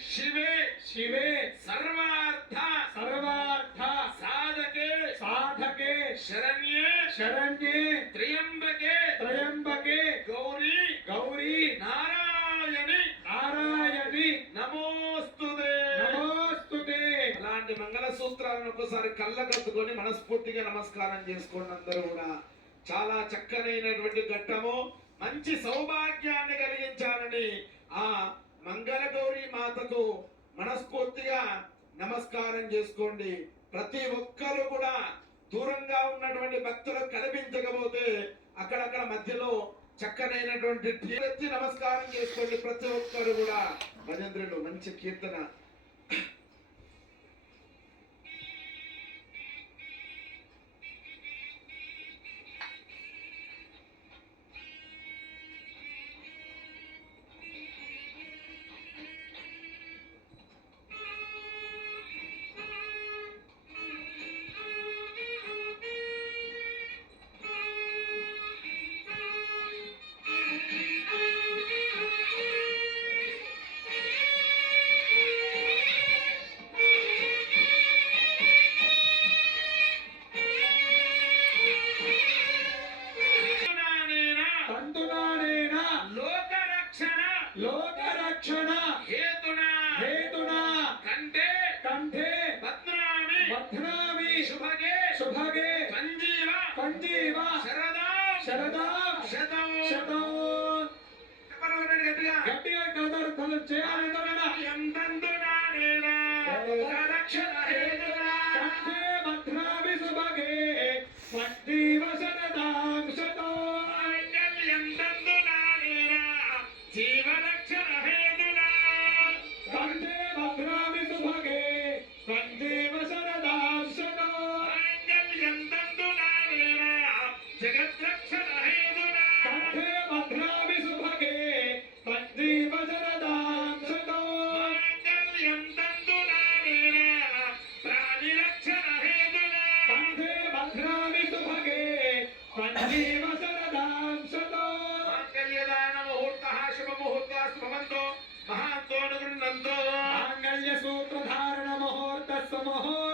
शिवे शिवे सर्वार्थ साधके शरण्ये त्र्यंबके गौरी नारायणी नमोस्तुते అలాంటి మంగళ సూత్రాలను ఒకసారి కళ్ళకద్దుకొని మనస్ఫూర్తిగా నమస్కారం చేసుకోండి. అందరూ కూడా చాలా చక్కనైనటువంటి ఘట్టము, మంచి సౌభాగ్యాన్ని కలిగించాలని ఆ మంగళ గౌరీ మాతకు మనస్ఫూర్తిగా నమస్కారం చేసుకోండి. ప్రతి ఒక్కరు కూడా దూరంగా ఉన్నటువంటి భక్తులకు కనిపించకపోతే అక్కడక్కడ మధ్యలో చక్కనైనటువంటి ఎత్తి నమస్కారం చేసుకోండి. ప్రతి ఒక్కరు కూడా భజంత్రులు మంచి కీర్తన. लोकरक्षण हेतुना कंठे बध्नामि शुभगे संजीव शरदां शतं గట్టిగా కదర్తలు చేయాలి. లోకరక్షణ హేతునా కంఠే బధ్నామి శుభగే సంజీవ శరదాం శతం జీవరక్షణ హేతునా కంఠే బధ్నామి శుభగే సంజీవ శరదాం శతం జగద్రక్షణ హేతునా కంఠే బధ్నామి శుభగే సంజీవ శరదాం శతం ప్రాణిరక్షణ హేతునా కంఠే బధ్నామి శుభగే సంజీవ శరదాం శతం महांतो गृह्णन्तो मांगल्य सूत्र धारण मुहूर्त मुहूर्त